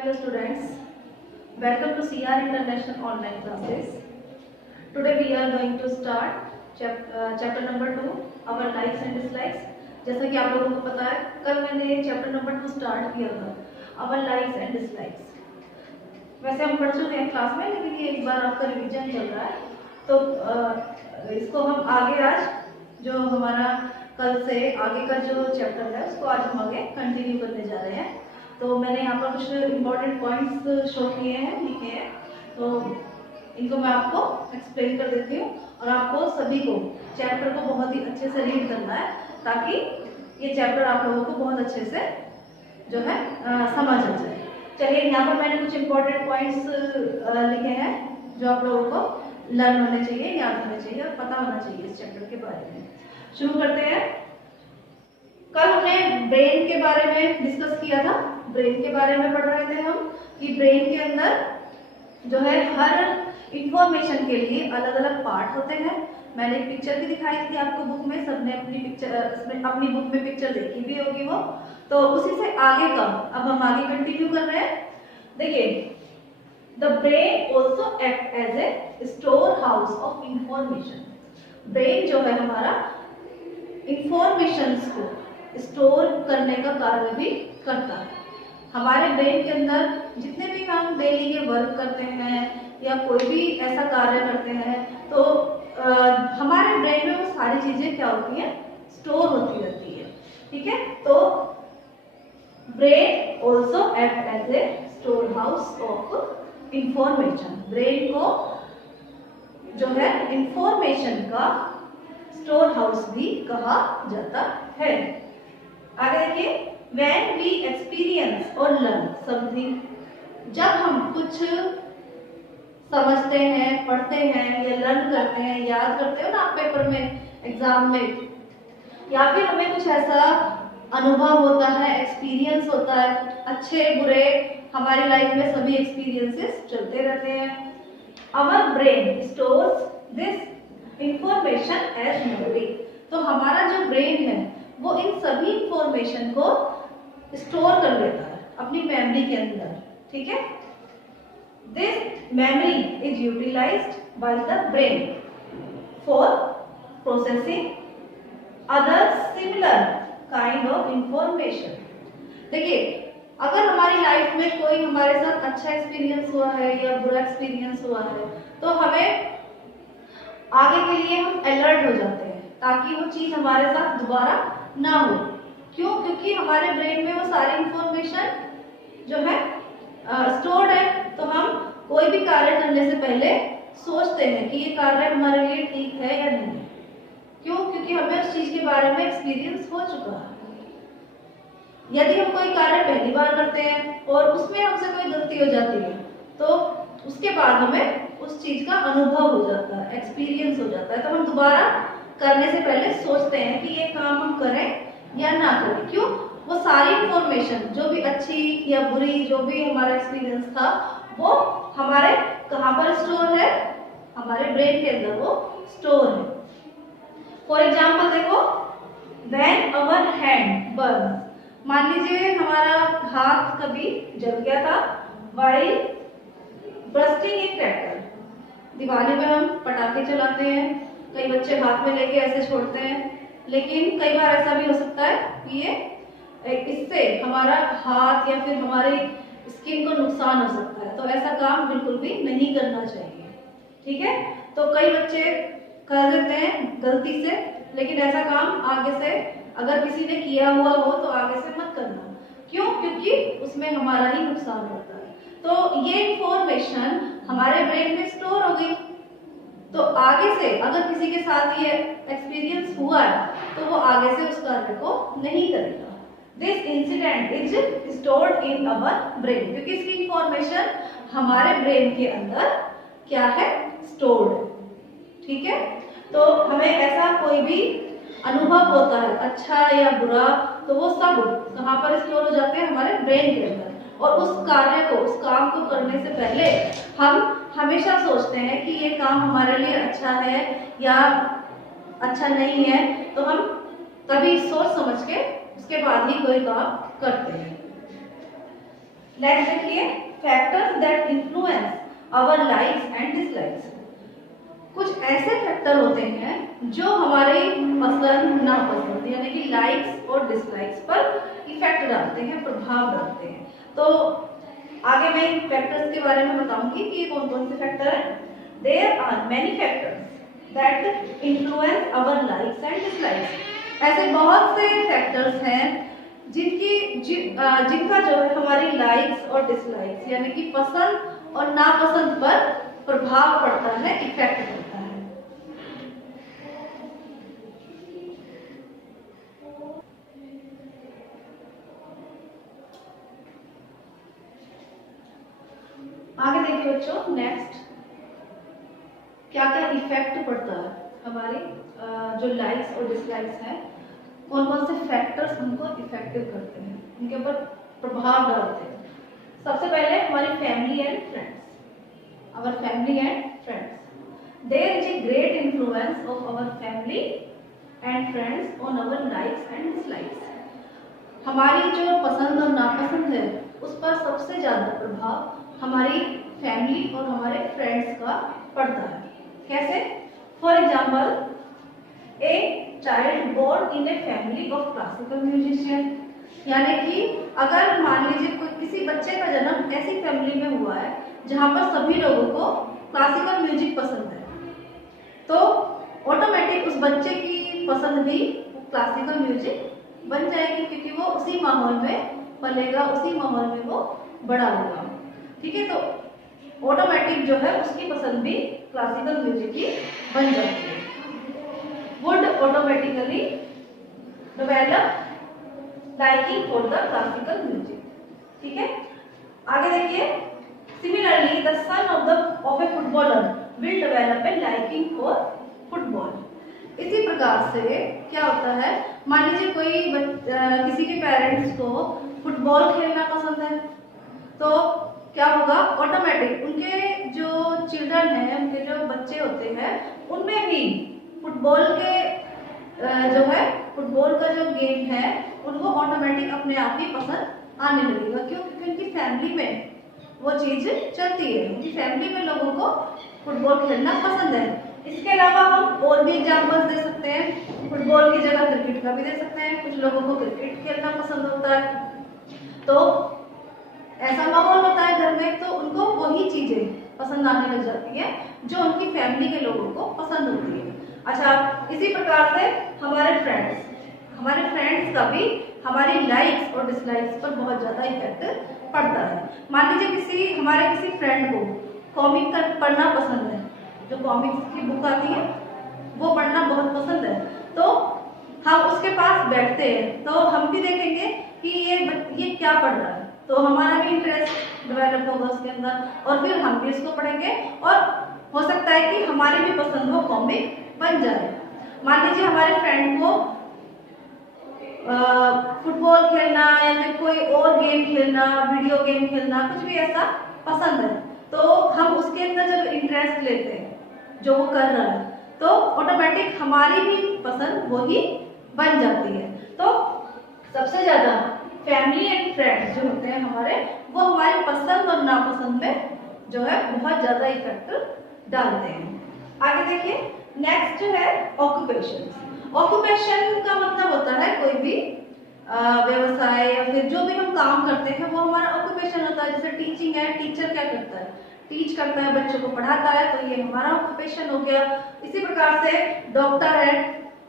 Hello students, welcome to CR International Online Classes. Today we are going to start chapter number 2, our likes and dislikes. जैसा कि आप लोगों को पता है, कल मैंने चैप्टर नंबर 2 स्टार्ट किया था, our likes and dislikes. वैसे हम पढ़ चुके हैं क्लास में, लेकिन ये एक बार आपका रिवीजन चल रहा है, तो इसको हम आगे आज जो हमारा कल से आगे का जो चैप्टर है उसको आज हम आगे कंटिन्यू करने जा रहे हैं। तो मैंने यहाँ पर कुछ इम्पोर्टेंट पॉइंट्स शो किए हैं, लिखे हैं, तो इनको मैं आपको एक्सप्लेन कर देती हूँ और आपको सभी को चैप्टर को बहुत ही अच्छे से रीड करना है ताकि ये चैप्टर आप लोगों को बहुत अच्छे से जो है समझ आ जाए। चलिए, यहाँ पर मैंने कुछ इम्पोर्टेंट पॉइंट्स लिखे हैं जो आप लोगों को लर्न होने चाहिए, याद होने चाहिए और पता होना चाहिए इस चैप्टर के बारे में। शुरू करते हैं। कल हमने ब्रेन के बारे में डिस्कस किया था। ब्रेन के बारे में पढ़ रहे थे हम कि ब्रेन के अंदर जो है हर इंफॉर्मेशन के लिए अलग अलग पार्ट होते हैं। मैंने एक पिक्चर भी दिखाई थी आपको बुक में, सबने अपनी बुक में पिक्चर देखी भी होगी वो। तो उसी से आगे का अब हम आगे कंटिन्यू कर रहे हैं। देखिए, the brain also act as a storehouse of information. Brain जो है हमारा इंफॉर्मेशंस को स्टोर करने का कार्य भी करता है। हमारे ब्रेन के अंदर जितने भी हम डेली के वर्क करते हैं या कोई भी ऐसा कार्य करते हैं तो हमारे ब्रेन में वो सारी चीजें क्या होती हैं, स्टोर होती रहती है। ठीक है, तो brain also act as a storehouse of information. Brain को जो है इंफॉर्मेशन का स्टोर हाउस भी कहा जाता है। आगे देखिए, when we experience or learn something, जब हम कुछ समझते हैं, पढ़ते हैं या लर्न करते हैं, याद करते हो ना आप पेपर में, एग्जाम में, या फिर हमें कुछ ऐसा अनुभव होता है, एक्सपीरियंस होता है, अच्छे बुरे हमारी लाइफ में सभी एक्सपीरियंसेस चलते रहते हैं। our brain stores this information as memory। तो हमारा जो ब्रेन है वो इन सभी इंफॉर्मेशन को स्टोर कर लेता है अपनी मेमोरी के अंदर। ठीक है, this memory is utilised by the brain for processing other similar kind of information. देखिए, अगर हमारी लाइफ में कोई हमारे साथ अच्छा एक्सपीरियंस हुआ है या बुरा एक्सपीरियंस हुआ है तो हमें आगे के लिए हम अलर्ट हो जाते हैं ताकि वो चीज हमारे साथ दोबारा ना हो। क्यों? क्योंकि हमारे ब्रेन में वो सारी इंफॉर्मेशन जो है स्टोर्ड है। तो हम कोई भी कार्य करने से पहले सोचते हैं कि ये कार्य हमारे लिए ठीक है या नहीं। क्यों? क्योंकि हमें उस चीज के बारे में एक्सपीरियंस हो चुका है। यदि हम कोई कार्य पहली बार करते हैं और उसमें हमसे कोई गलती हो जाती है तो उसके बाद हमें उस चीज का अनुभव हो जाता है, एक्सपीरियंस हो जाता है, तो हम दोबारा करने से पहले सोचते हैं कि ये काम हम करें या ना करें। क्यों? वो सारी इंफॉर्मेशन जो भी अच्छी या बुरी, जो भी हमारा एक्सपीरियंस था, वो हमारे कहाँ पर स्टोर है, हमारे ब्रेन के अंदर वो स्टोर है। फॉर एग्जाम्पल देखो, व्हेन अवर हैंड बर्न्स, मान लीजिए हमारा हाथ कभी जल गया था व्हाइल बर्स्टिंग ए क्रैकर। दिवाली में हम पटाखे चलाते हैं, कई बच्चे हाथ में लेके ऐसे छोड़ते हैं, लेकिन कई बार ऐसा भी हो सकता है कि ये इससे हमारा हाथ या फिर हमारी स्किन को नुकसान हो सकता है। तो ऐसा काम बिल्कुल भी नहीं करना चाहिए। ठीक है, तो कई बच्चे कर देते हैं गलती से, लेकिन ऐसा काम आगे से अगर किसी ने किया हुआ हो तो आगे से मत करना। क्यों? क्योंकि उसमें हमारा ही नुकसान होता है। तो ये इंफॉर्मेशन हमारे ब्रेन में स्टोर हो गई, तो आगे से अगर किसी के साथ ये एक्सपीरियंस हुआ है तो वो आगे से उस कार्य को नहीं करेगा। This incident is stored in our brain, क्योंकि इसकी इंफॉर्मेशन हमारे ब्रेन के अंदर क्या है, स्टोर्ड। ठीक है, तो हमें ऐसा कोई भी अनुभव होता है, अच्छा या बुरा, तो वो सब कहाँ पर स्टोर हो जाते हैं, हमारे ब्रेन के अंदर। और उस कार्य को, उस काम को करने से पहले हम हमेशा सोचते हैं कि ये काम हमारे लिए अच्छा है या अच्छा नहीं है, तो हम तभी सोच समझ के उसके बाद ही कोई काम करते हैं। नेक्स्ट देखिए, factors that influence our likes and dislikes. कुछ ऐसे फैक्टर होते हैं जो हमारे पसंद नापसंद यानी कि लाइक्स और डिसलाइक्स पर इफेक्ट डालते हैं, प्रभाव डालते हैं। तो आगे मैं इन फैक्टर्स के बारे में बताऊंगी कि कौन कौन से फैक्टर हैं। There are many factors that influence our likes and dislikes. ऐसे बहुत से फैक्टर्स हैं जिनका जो है हमारी लाइक्स और डिसलाइक्स यानी कि पसंद और नापसंद पर प्रभाव पड़ता है, इफेक्ट पड़ता है। आगे देखिए बच्चों, नेक्स्ट क्या क्या इफेक्ट पड़ता है हमारे जो लाइक्स और डिसलाइक्स हैं, कौन कौन से फैक्टर्स हमको इफेक्टिव करते हैं, उनके ऊपर प्रभाव डालते हैं। सबसे पहले हमारी family and friends. Our family and friends, there is a great influence of our family and friends on our likes and dislikes. हमारी जो पसंद और नापसंद है उस पर सबसे ज्यादा प्रभाव हमारी फैमिली और हमारे फ्रेंड्स का पड़ता है। कैसे? For example, a child born in a family of classical musician, यानी कि अगर मान लीजिए कोई किसी बच्चे का जन्म ऐसी फैमिली में हुआ है जहाँ पर सभी लोगों को क्लासिकल म्यूजिक पसंद है, तो ऑटोमेटिक उस बच्चे की पसंद भी क्लासिकल म्यूजिक बन जाएगी, क्योंकि वो उसी माहौल में पलेगा, उसी माहौल में वो बड़ा होगा। ठीक है, तो ऑटोमेटिक जो है उसकी पसंद भी क्लासिकल म्यूजिक की बन जाती है। Would automatically develop liking for the classical music. ठीक है, आगे देखिए, similarly the son of A footballer will develop a liking for football. इसी प्रकार से क्या होता है, मान लीजिए कोई किसी के पेरेंट्स को फुटबॉल खेलना पसंद है, तो क्या होगा, ऑटोमेटिक उनके जो चिल्ड्रन हैं, उनके जो बच्चे होते हैं, उनमें भी फुटबॉल के जो है फुटबॉल का जो गेम है उनको ऑटोमेटिक अपने आप ही पसंद आने लगेगा। क्यों? क्योंकि उनकी फैमिली में वो चीज चलती है, उनकी फैमिली में लोगों को फुटबॉल खेलना पसंद है। इसके अलावा हम और भी एग्जाम्पल्स दे सकते हैं, फुटबॉल की जगह क्रिकेट का भी दे सकते हैं। कुछ लोगों को क्रिकेट खेलना पसंद होता है, तो ऐसा माहौल होता है घर में, तो उनको वही चीजें पसंद आने लग जाती है जो उनकी फैमिली के लोगों को पसंद होती है। अच्छा, इसी प्रकार से हमारे फ्रेंड्स का भी हमारी लाइक्स और डिसलाइक्स पर बहुत ज्यादा इफेक्ट पड़ता है। मान लीजिए हमारे किसी फ्रेंड को कॉमिक पढ़ना पसंद है, जो कॉमिक्स की बुक आती है वो पढ़ना बहुत पसंद है, तो हम उसके पास बैठते हैं तो हम भी देखेंगे कि ये क्या पढ़ रहा है, तो हमारा भी इंटरेस्ट डेवलप होगा उसके अंदर और फिर हम भी इसको पढ़ेंगे और हो सकता है कि हमारी भी पसंद वो कॉमिक बन जाए। मान लीजिए हमारे फ्रेंड को फुटबॉल खेलना या फिर कोई और गेम खेलना, वीडियो गेम खेलना, कुछ भी ऐसा पसंद है, तो हम उसके अंदर जब इंटरेस्ट लेते हैं जो वो कर रहा है, तो ऑटोमेटिक हमारी भी पसंद वही बन जाती है। तो सबसे ज्यादा फैमिली एंड फ्रेंड्स जो होते हैं हमारे, वो हमारी पसंद और नापसंद में जो है बहुत ज्यादा इफेक्ट डालते हैं। आगे देखिए, नेक्स्ट जो है ऑक्यूपेशन। ऑक्यूपेशन का मतलब होता है कोई भी व्यवसाय या फिर जो भी हम काम करते हैं वो हमारा ऑक्यूपेशन होता है। जैसे टीचिंग है, टीचर क्या करता है, टीच करता है, बच्चों को पढ़ाता है, तो ये हमारा ऑक्यूपेशन हो गया। इसी प्रकार से डॉक्टर है,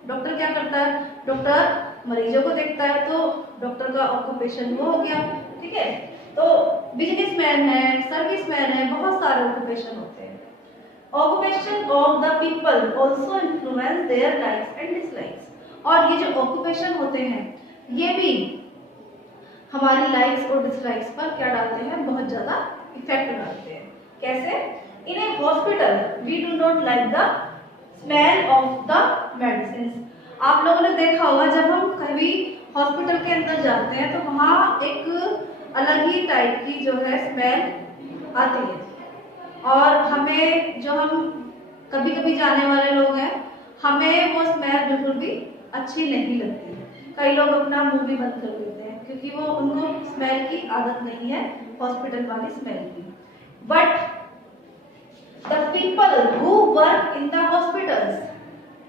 डॉक्टर क्या करता है, डॉक्टर मरीजों को देखता है, तो डॉक्टर का ऑक्यूपेशन वो हो गया। ठीक है, तो बिजनेसमैन है, सर्विसमैन है, बहुत सारे ऑक्यूपेशन होते हैं। Occupation of the people also influence their likes and dislikes. और ये जो ऑक्यूपेशन होते हैं ये भी हमारी लाइक्स और डिसलाइक्स पर क्या डालते हैं, बहुत ज्यादा इफेक्ट डालते हैं। कैसे? In a hospital we do not like the smell of the medicine. आप लोगों ने देखा होगा, जब हम कभी हॉस्पिटल के अंदर जाते हैं तो वहाँ एक अलग ही टाइप की जो है स्मेल आती है, और हमें जो हम कभी कभी जाने वाले लोग हैं, हमें वो स्मेल बिल्कुल भी अच्छी नहीं लगती है। कई लोग अपना मुंह भी बंद कर देते हैं क्योंकि वो उनको स्मेल की आदत नहीं है हॉस्पिटल वाली स्मेल की। But the people who work in the hospitals,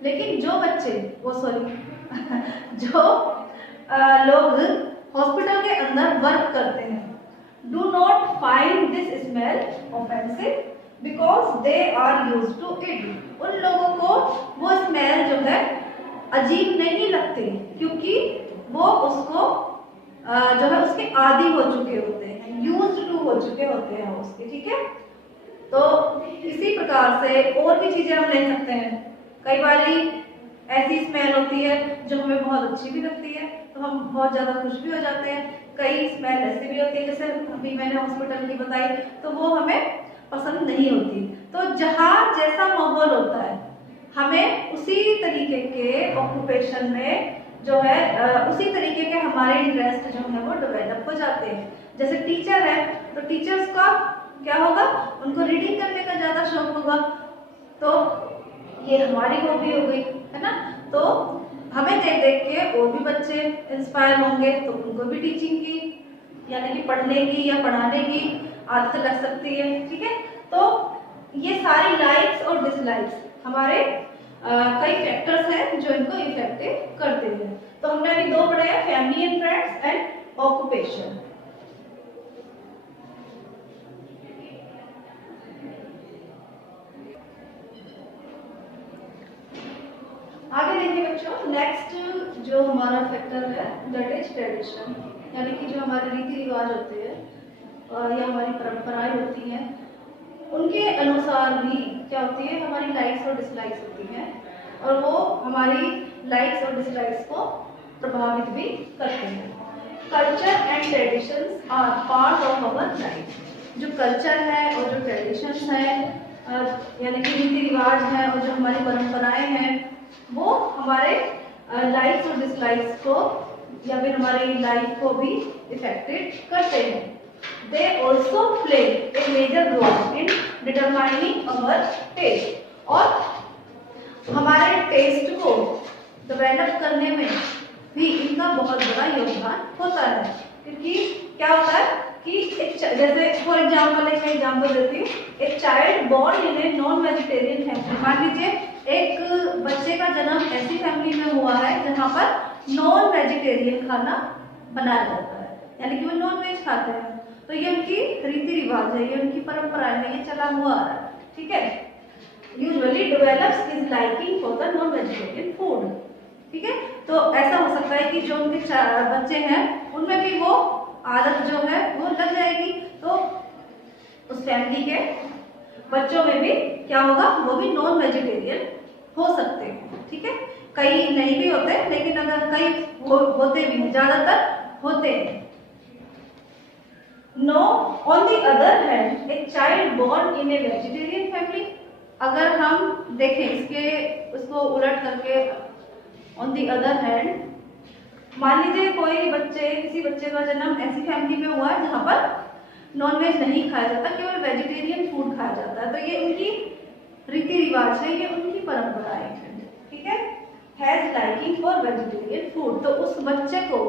लेकिन जो बच्चे वो सॉरी जो लोग हॉस्पिटल के अंदर वर्क करते हैं, do not find this smell offensive because they are used to it. उन लोगों को वो स्मेल जो है अजीब नहीं लगती, क्योंकि वो उसको जो है उसके आदी हो चुके होते हैं, यूज्ड टू हो चुके होते हैं उसके। ठीक है, तो इसी प्रकार से और भी चीजें हम ले सकते हैं। कई बारी ऐसी स्मेल होती है जो हमें बहुत अच्छी भी लगती है, तो हम बहुत ज्यादा खुश भी हो जाते हैं। कई स्मेल ऐसी भी होती है, जैसे अभी मैंने हॉस्पिटल की बताई, तो वो हमें पसंद नहीं होती। तो जहाँ जैसा माहौल होता है, हमें उसी तरीके के ऑक्यूपेशन में जो है उसी तरीके के हमारे इंटरेस्ट जो है वो डेवलप हो जाते हैं। जैसे टीचर है, तो टीचर्स का क्या होगा, उनको रीडिंग करने का ज्यादा शौक होगा, तो ये हमारी हॉबी हो गई, है ना। तो हमें देख देख के और भी बच्चे इंस्पायर होंगे, तो उनको भी टीचिंग की यानी कि पढ़ने की या पढ़ाने की आदत लग सकती है। ठीक है, तो ये सारी लाइक्स और डिसलाइक्स हमारे कई फैक्टर्स हैं जो इनको इफेक्टिव करते हैं। तो हमने अभी दो पढ़े हैं, family and friends and occupation. आगे देखिए बच्चों, नेक्स्ट जो हमारा फैक्टर है दैट इज ट्रेडिशन, यानी कि जो हमारे रीति रिवाज होते हैं या हमारी परंपराएं होती हैं, उनके अनुसार भी क्या होती है, हमारी लाइक्स और डिसलाइक्स होती हैं, और वो हमारी लाइक्स और डिसलाइक्स को प्रभावित भी करते हैं। Culture and traditions are part of our life. जो कल्चर है और जो ट्रेडिशंस है यानी कि रीति रिवाज है और जो हमारी परंपराएं हैं, वो हमारे लाइक्स और डिसलाइक्स को या फिर हमारी लाइफ को भी इफेक्टेड करते हैं। They also play a major role in determining our taste, और हमारे टेस्ट को डेवलप करने में भी इनका बहुत बड़ा योगदान होता है। क्योंकि क्या होता है कि एक जैसे फॉर एग्जाम्पल एक एग्जाम्पल देती हूँ, एक child born in a non vegetarian family, मान लीजिए एक बच्चे का जन्म ऐसी फैमिली में हुआ है जहाँ पर नॉन वेजिटेरियन खाना बनाया जाता है, यानी कि वो नॉन वेज खाते हैं, तो ये उनकी रीति रिवाज है, ये उनकी परंपरा है, ये चला हुआ आ रहा है। ठीक है, usually develops his liking for the non vegetarian food. ठीक है, तो ऐसा हो सकता है कि जो उनके बच्चे हैं उनमें भी वो आदत जो है वो लग जाएगी, तो उस फैमिली के बच्चों में भी क्या होगा, वो भी नॉन वेजिटेरियन हो सकते हैं। ठीक है, कई नहीं भी होते, लेकिन अगर कई होते भी हैं, ज्यादातर होते हैं। No on the other hand a child born in a vegetarian family, अगर हम देखें इसके उसको उलट करके, ऑन द अदर हैंड मान लीजिए कोई बच्चे किसी बच्चे का जन्म ऐसी फैमिली में हुआ है जहाँ पर नॉनवेज नहीं खाया जाता, केवल वेजिटेरियन फूड खाया जाता है, तो ये उनकी रीति रिवाज है, ये उनकी परंपराएं हैं। ठीक है, has liking for vegetarian food, तो उस बच्चे को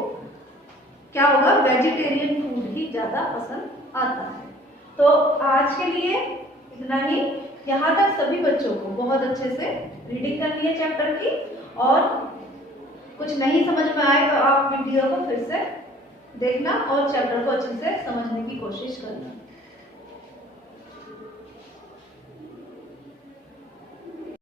क्या होगा, वेजिटेरियन फूड ही ज्यादा पसंद आता है। तो आज के लिए इतना ही। यहाँ तक सभी बच्चों को बहुत अच्छे से रीडिंग करनी है चैप्टर की, और कुछ नहीं समझ में आए तो आप वीडियो को फिर से देखना और चैप्टर को अच्छे से समझने की कोशिश करना।